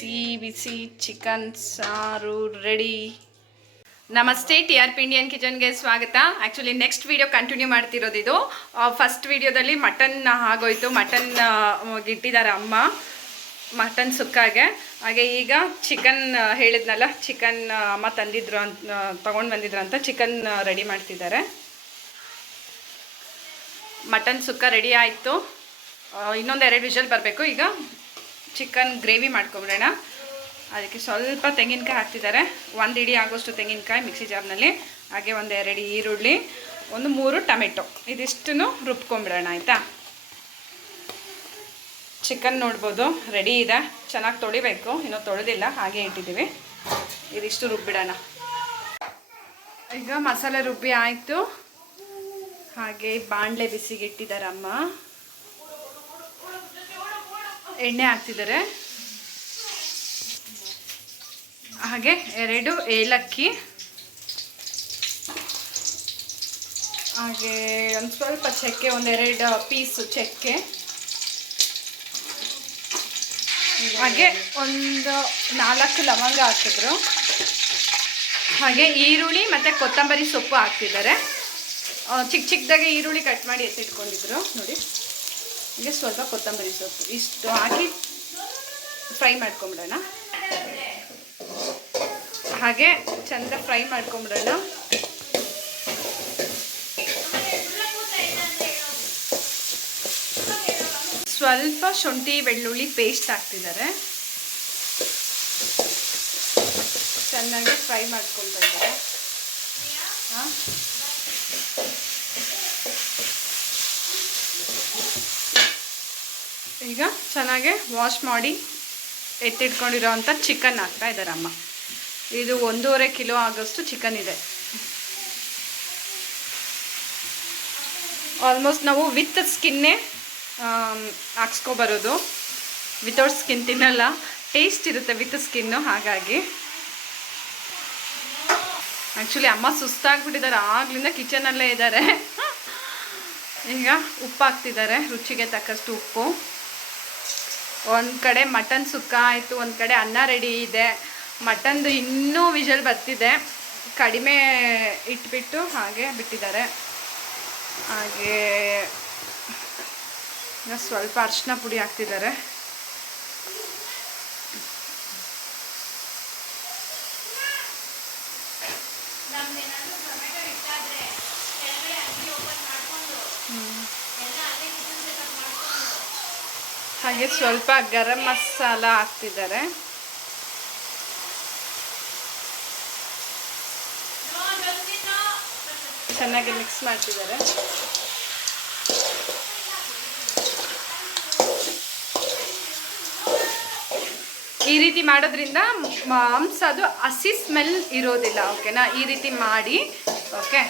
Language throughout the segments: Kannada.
ಬಿಸಿ ಬಿಸಿ ಚಿಕನ್ ಸಾರು ರೆಡಿ. ನಮಸ್ತೆ, TRP ಇಂಡಿಯನ್ ಕಿಚನ್ಗೆ ಸ್ವಾಗತ. ಆ್ಯಕ್ಚುಲಿ ನೆಕ್ಸ್ಟ್ ವಿಡಿಯೋ ಕಂಟಿನ್ಯೂ ಮಾಡ್ತಿರೋದು ಇದು. ಫಸ್ಟ್ ವಿಡಿಯೋದಲ್ಲಿ ಮಟನ್ ಆಗೋಯ್ತು, ಮಟನ್ ಇಟ್ಟಿದ್ದಾರೆ ಅಮ್ಮ ಮಟನ್ ಸುಕ್ಕಾಗೆ. ಹಾಗೆ ಈಗ ಚಿಕನ್ ಹೇಳಿದ್ನಲ್ಲ, ಚಿಕನ್ ಅಮ್ಮ ತಂದಿದ್ರು ಅಂತ ತೊಗೊಂಡು ಬಂದಿದ್ರು ಅಂತ ಚಿಕನ್ ರೆಡಿ ಮಾಡ್ತಿದ್ದಾರೆ. ಮಟನ್ ಸುಕ್ಕ ರೆಡಿ ಆಯಿತು, ಇನ್ನೊಂದು 2 ವಿಷಲ್ ಬರಬೇಕು. ಈಗ ಚಿಕನ್ ಗ್ರೇವಿ ಮಾಡ್ಕೊಬಿಡೋಣ. ಅದಕ್ಕೆ ಸ್ವಲ್ಪ ತೆಂಗಿನಕಾಯಿ ಹಾಕ್ತಿದ್ದಾರೆ, 1 ಇಡಿ ಆಗೋಷ್ಟು ತೆಂಗಿನಕಾಯಿ ಮಿಕ್ಸಿ ಜಾರ್ನಲ್ಲಿ. ಹಾಗೆ 1-2 ಈರುಳ್ಳಿ, 3 ಟೊಮೆಟೊ, ಇದಿಷ್ಟನ್ನು ರುಬ್ಕೊಂಬಿಡೋಣ ಆಯಿತಾ. ಚಿಕನ್ ನೋಡ್ಬೋದು ರೆಡಿ ಇದೆ, ಚೆನ್ನಾಗಿ ತೊಳಿಬೇಕು, ಇನ್ನೂ ತೊಳೆದಿಲ್ಲ, ಹಾಗೆ ಇಟ್ಟಿದ್ದೀವಿ. ಇದಿಷ್ಟು ರುಬ್ಬಿಡೋಣ. ಈಗ ಮಸಾಲೆ ರುಬ್ಬಿ ಆಯಿತು. ಹಾಗೆ ಬಾಣಲೆ ಬಿಸಿಗೆ ಇಟ್ಟಿದ್ದಾರೆ ಅಮ್ಮ, ಎಣ್ಣೆ ಹಾಕ್ತಿದ್ದಾರೆ. ಹಾಗೆ 2 ಏಲಕ್ಕಿ, ಹಾಗೆ ಒಂದು ಸ್ವಲ್ಪ ಚಕ್ಕೆ, 1-2 ಪೀಸು ಚಕ್ಕೆ, ಹಾಗೆ 4 ಲವಂಗ ಹಾಕಿದ್ರು. ಹಾಗೆ ಈರುಳ್ಳಿ ಮತ್ತು ಕೊತ್ತಂಬರಿ ಸೊಪ್ಪು ಹಾಕ್ತಿದ್ದಾರೆ. ಚಿಕ್ಕ ಚಿಕ್ಕದಾಗೆ ಈರುಳ್ಳಿ ಕಟ್ ಮಾಡಿ ಎತ್ತಿಟ್ಕೊಂಡಿದ್ರು ನೋಡಿ. ಹೀಗೆ ಸ್ವಲ್ಪ ಕೊತ್ತಂಬರಿ ಸೊಪ್ಪು ಇಷ್ಟು ಹಾಕಿ ಫ್ರೈ ಮಾಡ್ಕೊಂಬಿಡೋಣ. ಹಾಗೆ ಚಂದ ಫ್ರೈ ಮಾಡ್ಕೊಂಬಿಡೋಣ. ಸ್ವಲ್ಪ ಶುಂಠಿ ಬೆಳ್ಳುಳ್ಳಿ ಪೇಸ್ಟ್ ಹಾಕ್ತಿದ್ದಾರೆ, ಚೆನ್ನಾಗಿ ಫ್ರೈ ಮಾಡ್ಕೊಳ್ತಾ ಇದ್ದಾರೆ. ಈಗ ಚೆನ್ನಾಗಿ ವಾಶ್ ಮಾಡಿ ಎತ್ತಿಟ್ಕೊಂಡಿರೋವಂಥ ಚಿಕನ್ ಹಾಕ್ತಾ ಇದ್ದಾರೆ ಅಮ್ಮ. ಇದು 1.5 ಕಿಲೋ ಆಗೋಷ್ಟು ಚಿಕನ್ ಇದೆ. ಆಲ್ಮೋಸ್ಟ್ ನಾವು ವಿತ್ ಸ್ಕಿನ್ನೇ ಹಾಕ್ಸ್ಕೊಬರೋದು, ವಿತೌಟ್ ಸ್ಕಿನ್ ತಿನ್ನಲ್ಲ, ಟೇಸ್ಟ್ ಇರುತ್ತೆ ವಿತ್ ಸ್ಕಿನ್ನು. ಹಾಗಾಗಿ ಆ್ಯಕ್ಚುಲಿ ಅಮ್ಮ ಸುಸ್ತಾಗ್ಬಿಟ್ಟಿದ್ದಾರೆ, ಆಗ್ಲಿಂದ ಕಿಚನಲ್ಲೇ ಇದ್ದಾರೆ. ಈಗ ಉಪ್ಪು ಹಾಕ್ತಿದ್ದಾರೆ, ರುಚಿಗೆ ತಕ್ಕಷ್ಟು ಉಪ್ಪು. ಒಂದು ಕಡೆ ಮಟನ್ ಸುಕ್ಕ ಆಯಿತು, ಒಂದು ಕಡೆ ಅನ್ನ ರೆಡಿ ಇದೆ. ಮಟನ್ದು ಇನ್ನೂ ವಿಷಲ್ ಬರ್ತಿದೆ, ಕಡಿಮೆ ಇಟ್ಬಿಟ್ಟು ಹಾಗೆ ಬಿಟ್ಟಿದ್ದಾರೆ. ಹಾಗೆ ಸ್ವಲ್ಪ ಅರಿಶಿನ ಪುಡಿ ಹಾಕ್ತಿದ್ದಾರೆ. ಹಾಗೆ ಸ್ವಲ್ಪ ಗರಂ ಮಸಾಲ ಹಾಕ್ತಿದ್ದಾರೆ. ಚೆನ್ನಾಗಿ ಮಿಕ್ಸ್ ಮಾಡ್ತಿದ್ದಾರೆ. ಈ ರೀತಿ ಮಾಡೋದ್ರಿಂದ ಮಾಂಸದು ಹಸಿ ಸ್ಮೆಲ್ ಇರೋದಿಲ್ಲ, ಓಕೆನಾ. ಈ ರೀತಿ ಮಾಡಿ, ಓಕೆ.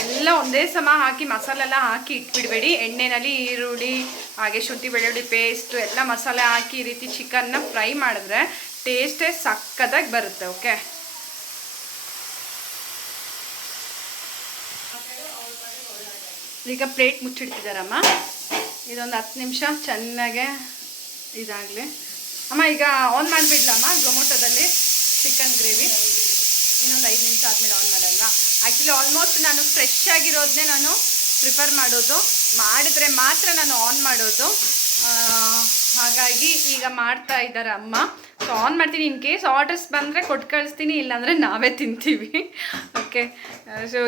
ಎಲ್ಲ ಒಂದೇ ಸಮ ಹಾಕಿ ಮಸಾಲೆಲ್ಲ ಹಾಕಿ ಇಟ್ಬಿಡಬೇಡಿ. ಎಣ್ಣೆಯಲ್ಲಿ ಈರುಳ್ಳಿ ಹಾಗೆ ಶುಂಠಿ ಬೆಳ್ಳುಳ್ಳಿ ಪೇಸ್ಟು ಎಲ್ಲ ಮಸಾಲೆ ಹಾಕಿ ಈ ರೀತಿ ಚಿಕನ್ನ ಫ್ರೈ ಮಾಡಿದ್ರೆ ಟೇಸ್ಟೇ ಸಕ್ಕತ್ತಾಗಿ ಬರುತ್ತೆ, ಓಕೆ. ಈಗ ಪ್ಲೇಟ್ ಮುಚ್ಚಿಡ್ತಿದ್ದಾರಮ್ಮ. ಇದೊಂದು 10 ನಿಮಿಷ ಚೆನ್ನಾಗೆ ಇದಾಗಲಿ ಅಮ್ಮ. ಈಗ ಆನ್ ಮಾಡಿಬಿಡ್ಲಮ್ಮ ಝೊಮೊಟೊದಲ್ಲಿ ಚಿಕನ್ ಗ್ರೇವಿ. ಇನ್ನೊಂದು 5 ನಿಮಿಷ ಆದಮೇಲೆ ಆನ್ ಮಾಡಲ್ವಾ. ಆ್ಯಕ್ಚುಲಿ ಆಲ್ಮೋಸ್ಟ್ ನಾನು ಫ್ರೆಶ್ ಆಗಿರೋದನ್ನೇ ನಾನು ಪ್ರಿಫರ್ ಮಾಡೋದು, ಮಾಡಿದ್ರೆ ಮಾತ್ರ ನಾನು ಆನ್ ಮಾಡೋದು. ಹಾಗಾಗಿ ಈಗ ಮಾಡ್ತಾ ಇದ್ದಾರೆ ಅಮ್ಮ. ಸೊ ಆನ್ ಮಾಡ್ತೀನಿ. ಇನ್ ಕೇಸ್ ಆರ್ಡರ್ಸ್ ಬಂದರೆ ಕೊಟ್ಟು ಕಳಿಸ್ತೀನಿ, ಇಲ್ಲಾಂದರೆ ನಾವೇ ತಿಂತೀವಿ, okay. So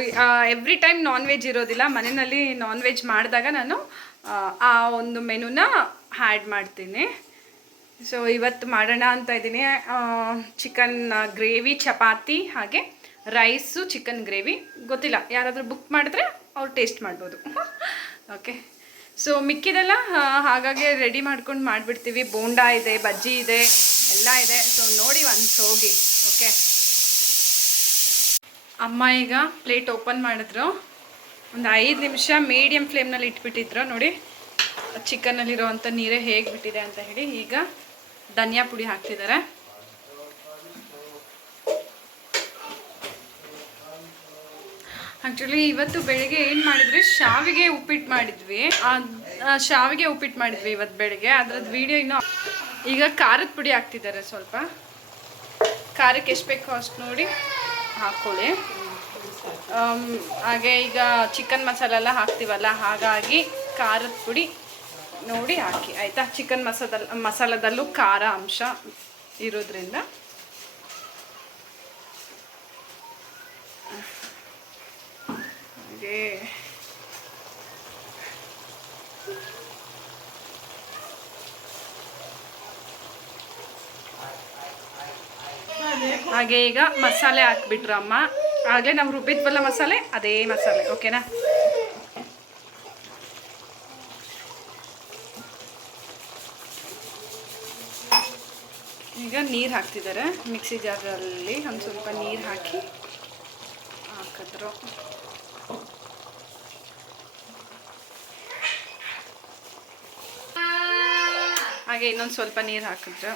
every time non veg ಇರೋದಿಲ್ಲ ಮನೆಯಲ್ಲಿ. ನಾನ್ ವೆಜ್ ಮಾಡಿದಾಗ ನಾನು ಆ ಒಂದು ಮೆನುನ ಆ್ಯಡ್ ಮಾಡ್ತೀನಿ. ಸೊ ಇವತ್ತು ಮಾಡೋಣ ಅಂತ ಇದ್ದೀನಿ. ಚಿಕನ್ ಗ್ರೇವಿ, ಚಪಾತಿ, ಹಾಗೆ ರೈಸು, ಚಿಕನ್ ಗ್ರೇವಿ. ಗೊತ್ತಿಲ್ಲ, ಯಾರಾದರೂ ಬುಕ್ ಮಾಡಿದ್ರೆ ಅವ್ರು ಟೇಸ್ಟ್ ಮಾಡ್ಬೋದು, ಓಕೆ. ಸೊ ಮಿಕ್ಕಿದೆಲ್ಲ ಹಾಗಾಗಿ ರೆಡಿ ಮಾಡ್ಕೊಂಡು ಮಾಡಿಬಿಡ್ತೀವಿ. ಬೋಂಡಾ ಇದೆ, ಬಜ್ಜಿ ಇದೆ, ಎಲ್ಲ ಇದೆ. ಸೊ ನೋಡಿ ಒಂದು ಹೋಗಿ, ಓಕೆ. ಅಮ್ಮ ಈಗ ಪ್ಲೇಟ್ ಓಪನ್ ಮಾಡಿದ್ರು. ಒಂದು 5 ನಿಮಿಷ ಮೀಡಿಯಮ್ ಫ್ಲೇಮ್ನಲ್ಲಿ ಇಟ್ಬಿಟ್ಟಿದ್ರು ನೋಡಿ. ಚಿಕನ್ನಲ್ಲಿರೋವಂಥ ನೀರೇ ಹೇಗೆ ಬಿಟ್ಟಿದೆ ಅಂತ ಹೇಳಿ. ಈಗ ಧನಿಯಾ ಪುಡಿ ಹಾಕ್ತಿದ್ದಾರೆ. ಆ್ಯಕ್ಚುಲಿ ಇವತ್ತು ಬೆಳಗ್ಗೆ ಏನು ಮಾಡಿದ್ವಿ, ಶಾವಿಗೆ ಉಪ್ಪಿಟ್ಟು ಮಾಡಿದ್ವಿ. ಶಾವಿಗೆ ಉಪ್ಪಿಟ್ಟು ಮಾಡಿದ್ವಿ ಇವತ್ತು ಬೆಳಗ್ಗೆ. ಅದ್ರದ್ದು ವೀಡಿಯೋ ಇನ್ನೂ ಈಗ ಖಾರದ ಪುಡಿ ಹಾಕ್ತಿದ್ದಾರೆ. ಸ್ವಲ್ಪ ಖಾರಕ್ಕೆ ಎಷ್ಟು ಬೇಕೋ ಅಷ್ಟು ನೋಡಿ ಹಾಕ್ಕೊಳ್ಳಿ. ಹಾಗೆ ಈಗ ಚಿಕನ್ ಮಸಾಲೆ ಎಲ್ಲ ಹಾಕ್ತೀವಲ್ಲ, ಹಾಗಾಗಿ ಖಾರದ ಪುಡಿ ನೋಡಿ ಹಾಕಿ ಆಯಿತಾ. ಚಿಕನ್ ಮಸಾಲದಲ್ಲೂ ಖಾರ ಅಂಶ ಇರೋದ್ರಿಂದ ಹಾಗೆ ಹಾಗೆ ಈಗ ಮಸಾಲೆ ಹಾಕ್ಬಿಟ್ರು ಅಮ್ಮ. ಆಗಲೇ ನಾವು ರುಬ್ಬಿದ್ವಲ್ಲ ಮಸಾಲೆ, ಅದೇ ಮಸಾಲೆ. ಓಕೆನಾ? ಈಗ ನೀರು ಹಾಕ್ತಿದ್ದಾರೆ. ಮಿಕ್ಸಿ ಜಾರಲ್ಲಿ ಒಂದು ಸ್ವಲ್ಪ ನೀರು ಹಾಕಿ ಹಾಕಿದ್ರು. ಹಾಗೆ ಇನ್ನೊಂದು ಸ್ವಲ್ಪ ನೀರು ಹಾಕಿದ್ರು.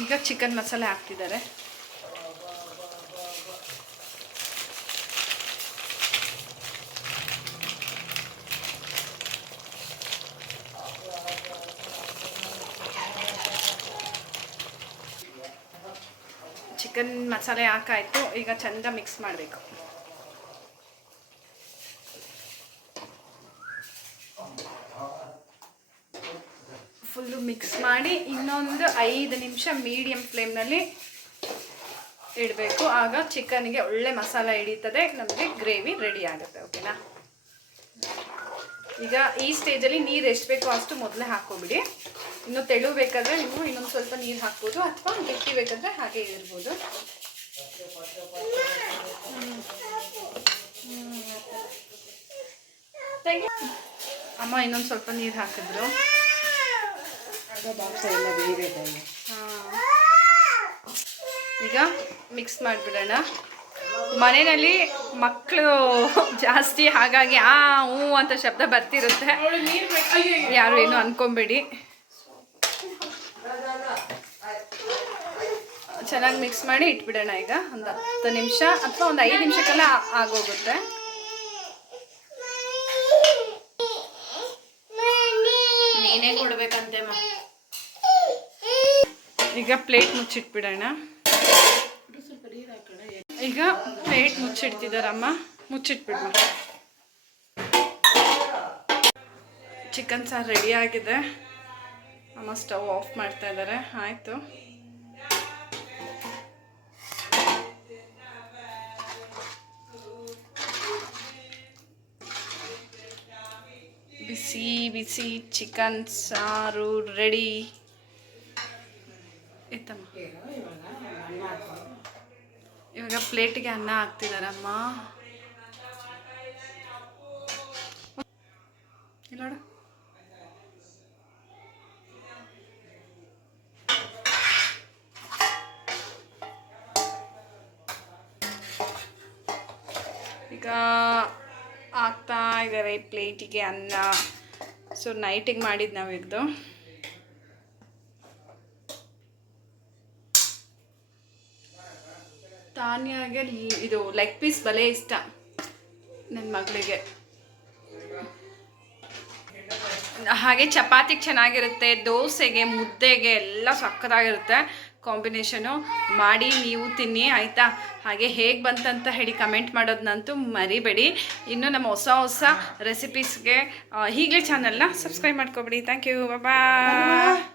ಈಗ ಚಿಕನ್ ಮಸಾಲೆ ಹಾಕ್ತಿದ್ದಾರೆ. ಚಿಕನ್ ಮಸಾಲೆ ಹಾಕಾಯ್ತು. ಈಗ ಚೆಂದ ಮಿಕ್ಸ್ ಮಾಡಬೇಕು. ಫುಲ್ಲು ಮಿಕ್ಸ್ ಮಾಡಿ ಇನ್ನೊಂದು 5 ನಿಮಿಷ ಮೀಡಿಯಮ್ ಫ್ಲೇಮ್ನಲ್ಲಿ ಇಡಬೇಕು. ಆಗ ಚಿಕನ್ಗೆ ಒಳ್ಳೆ ಮಸಾಲ ಹಿಡಿತದೆ, ನಮಗೆ ಗ್ರೇವಿ ರೆಡಿ ಆಗುತ್ತೆ. ಓಕೆನಾ? ಈಗ ಈ ಸ್ಟೇಜಲ್ಲಿ ನೀರು ಎಷ್ಟು ಬೇಕೋ ಅಷ್ಟು ಮೊದಲೇ ಹಾಕ್ಕೊಬಿಡಿ. ಇನ್ನು ತೆಳು ಬೇಕಾದರೆ ನೀವು ಇನ್ನೊಂದು ಸ್ವಲ್ಪ ನೀರು ಹಾಕ್ಬೋದು, ಅಥವಾ ಗಟ್ಟಿ ಬೇಕಾದರೆ ಹಾಗೆ ಇರ್ಬೋದು. ಅಮ್ಮ ಇನ್ನೊಂದು ಸ್ವಲ್ಪ ನೀರು ಹಾಕಿದ್ರು. ಈಗ ಮಿಕ್ಸ್ ಮಾಡಿಬಿಡೋಣ. ಮನೆಯಲ್ಲಿ ಮಕ್ಕಳು ಜಾಸ್ತಿ, ಹಾಗಾಗಿ ಹ್ಞೂ ಅಂತ ಶಬ್ದ ಬರ್ತಿರುತ್ತೆ. ಯಾರು ಏನು ಅನ್ಕೊಂಬೇಡಿ. ಚೆನ್ನಾಗಿ ಮಿಕ್ಸ್ ಮಾಡಿ ಇಟ್ಬಿಡೋಣ. ಈಗ ಒಂದು 10 ನಿಮಿಷ ಅಥವಾ ಒಂದು 5 ನಿಮಿಷಕ್ಕೆಲ್ಲ ಆಗೋಗುತ್ತೆ. ನೀನೇ ಕೊಡ್ಬೇಕಂತೆ. ಈಗ ಪ್ಲೇಟ್ ಮುಚ್ಚಿಟ್ಬಿಡೋಣ. ಈಗ ಪ್ಲೇಟ್ ಮುಚ್ಚಿಡ್ತಿದ್ದಾರಮ್ಮ, ಮುಚ್ಚಿಟ್ಬಿಡೋಣ. ಚಿಕನ್ ಸಾರು ರೆಡಿ ಆಗಿದೆ. ಅಮ್ಮ ಸ್ಟವ್ ಆಫ್ ಮಾಡ್ತಾ ಇದ್ದಾರೆ. ಆಯಿತು. ಬಿಸಿ ಬಿಸಿ ಚಿಕನ್ ಸಾರು ರೆಡಿ. ಇತ್ತಮ್ಮ. ಇವಾಗ ಪ್ಲೇಟಿಗೆ ಅನ್ನ ಹಾಕ್ತಿದಾರಮ್ಮ. ಇಲ್ಲ ನೋಡು. ಈಗ ಹಾಕ್ತಾ ಇದ್ದಾರೆ ಪ್ಲೇಟಿಗೆ ಅನ್ನ. ಸೊ ನೈಟಿಗೆ ಮಾಡಿದ್ದು ನಾವಿದ್ದು. ತಾನ್ಯಾಗೆ ಇದು ಲೆಗ್ ಪೀಸ್ ಭಲೇ ಇಷ್ಟ ನನ್ನ ಮಗಳಿಗೆ. ಹಾಗೆ ಚಪಾತಿಗೆ ಚೆನ್ನಾಗಿರುತ್ತೆ, ದೋಸೆಗೆ, ಮುದ್ದೆಗೆ ಎಲ್ಲ ಸಕ್ಕತ್ತಾಗಿರುತ್ತೆ ಕಾಂಬಿನೇಷನು. ಮಾಡಿ ನೀವು ತಿನ್ನಿ ಆಯಿತಾ. ಹಾಗೆ ಹೇಗೆ ಬಂತಂತ ಹೇಳಿ ಕಮೆಂಟ್ ಮಾಡೋದನ್ನಂತೂ ಮರಿಬೇಡಿ. ಇನ್ನು ನಮ್ಮ ಹೊಸ ಹೊಸ ರೆಸಿಪೀಸ್ಗೆ ಈಗಲೇ ಚಾನಲ್ನ ಸಬ್ಸ್ಕ್ರೈಬ್ ಮಾಡ್ಕೊಬಿಡಿ. Thank you. ಬಾಯ್.